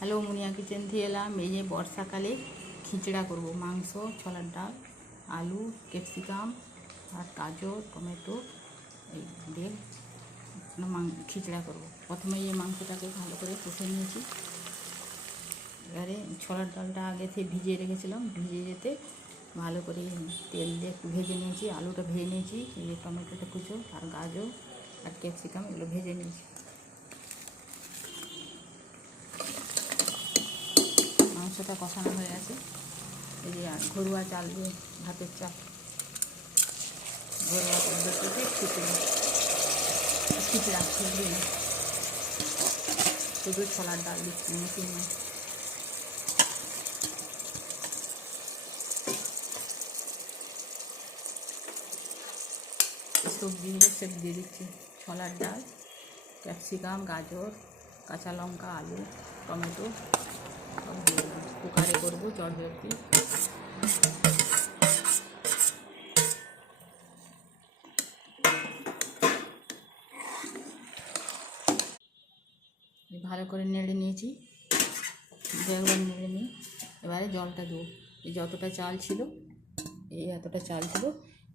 Hello, মুনিয়া kitchen থেকে এলাম। এই যে বর্ষাকালে খিচড়া করব, মাংস, ছোলার ডাল, আলু, ক্যাপসিকাম আর গাজর, টমেটো এই দিয়ে খিচড়া করব। প্রথমে এই মাংসটাকে ভালো করে কষে নিয়েছি। এবারে ছোলার ডালটা আগে থেকে ভিজিয়ে রেখেছিলাম, ভিজে যেতে ভালো করে তেল দিয়ে একটু ভেজে নিয়েছি। আলুটা ভেজে নিয়েছি, এই যে টমেটোটা কুচো আর গাজর আর ক্যাপসিকাম এগুলো ভেজে নিয়েছি। মাংসটা কষানো হয়ে গেছে। এই যে ঘরোয়া চাল দিয়ে ভাতের চাল, ঘরোয়া পদ্ধতিতে খিচড়া খিচড়ি না, শুধু ছোলার ডাল দিচ্ছি, মেশিন নয়। সবজিগুলো সব দিয়ে দিচ্ছি, ছোলার ডাল, ক্যাপসিকাম, গাজর, কাঁচা লঙ্কা, আলু, টমেটো সব দিয়ে দেবো। কুকারে করবো চটজলদি। ভালো করে নেড়ে নিয়েছি, একবার নেড়ে নিয়ে এবারে জলটা দেবো। এই যতটা চাল ছিল, এই এতটা চাল ছিল,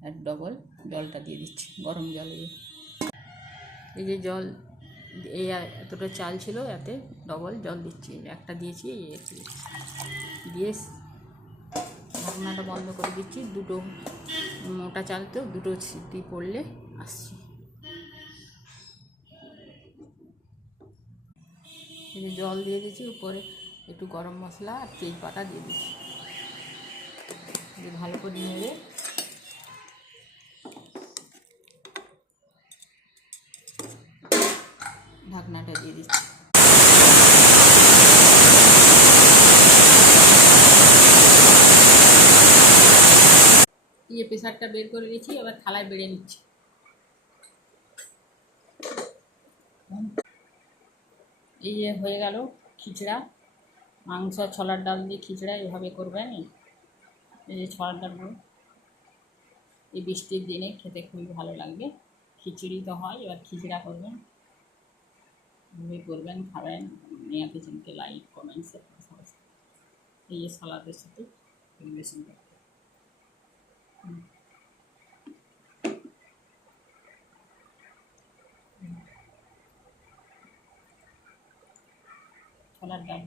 আর ডবল জলটা দিয়ে দিচ্ছি, গরম জল। এই যে জল, এই এতটা চাল ছিল, এতে ডবল জল দিচ্ছি। একটা দিয়েছি, এই একটু দিয়ে ঢাকনাটা বন্ধ করে দিচ্ছি। দুটো মোটা চাল তো, দুটো সিটি পড়লে আসছি। এই যে জল দিয়ে দিচ্ছি, উপরে একটু গরম মশলা আর তেজপাতা দিয়ে দিচ্ছি। ভালো করে নেড়ে ঢাকনাটা দিয়ে দিচ্ছি। দিয়ে প্রেসারটা বের করে নিচ্ছি, এবার থালায় বেড়ে নিচ্ছি। এই যে হয়ে গেল খিচড়া, মাংস ছোলার ডাল দিয়ে খিচড়া এভাবে করবেন। এই যে ছোলার ডালগুলো এই বৃষ্টির দিনে খেতে খুবই ভালো লাগবে। খিচুড়ি তো হয়, এবার খিচড়া করবেন, এভাবে করবেন, খাবেন। মুনিয়া কিচেনকে লাইক, কমেন্ট, শেয়ার। এই যে সালাদের সাথে পরিবেশন করতে ছোলার ডাল।